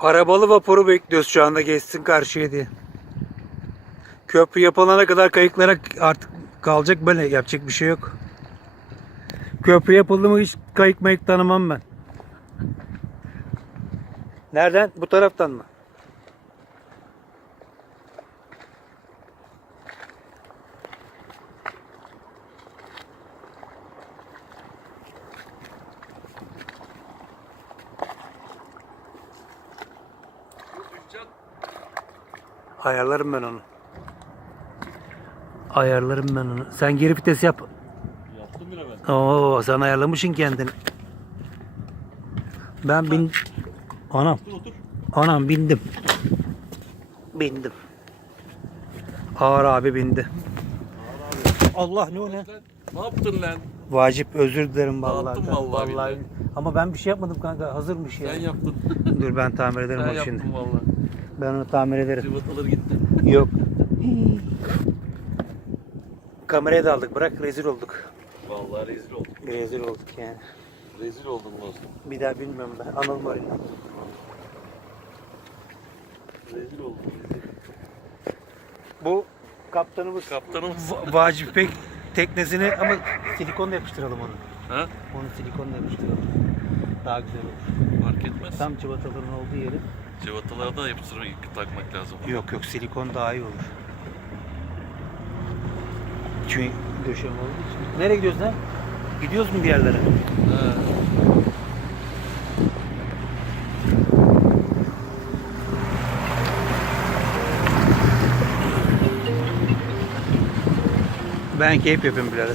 Arabalı vapuru bekliyoruz şu anda geçsin karşıya diye. Köprü yapılana kadar kayıklara artık kalacak böyle yapacak bir şey yok. Köprü yapıldı mı hiç kayık mayık tanımam ben. Nereden? Bu taraftan mı? Ayarlarım ben onu. Ayarlarım ben onu. Sen geri vites yap. Yaptım bile ben. Oo sen ayarlamışsın kendini. Ben bin... Anam. Otur otur. Anam bindim. Bindim. Ağır abi bindi. Allah ne o ne? Ne yaptın lan? Vacip özür dilerim vallahi. Dağıttım vallahi billahi. Ama ben bir şey yapmadım kanka. Hazırmış ya. Sen yaptın. Dur ben tamir ederim Sen bak yaptın şimdi. Ben onu tamir ederim. Cıvataları gitti. Yok. Kamerayı da aldık. Bırak rezil olduk. Vallahi rezil oldum. Rezil olduk yani. Rezil oldum dostum. Bir daha bilmiyorum ben. Anıl var. Rezil oldum. Bu kaptanımız Kaptanımız. Va- Vacip Bey teknesine ama silikonla yapıştıralım onu. Ha? Onu silikonla yapıştıralım. Daha güzel olur. Fark etmez. Tam cıvataların olduğu yeri. Cıvatalara da yapıştırıp takmak lazım. Yok yok silikon daha iyi olur. Çünkü döşeme olduğu için. Nereye gidiyoruz lan? Gidiyoruz mu bir yerlere? Ha. Ben keyif yapıyorum birader.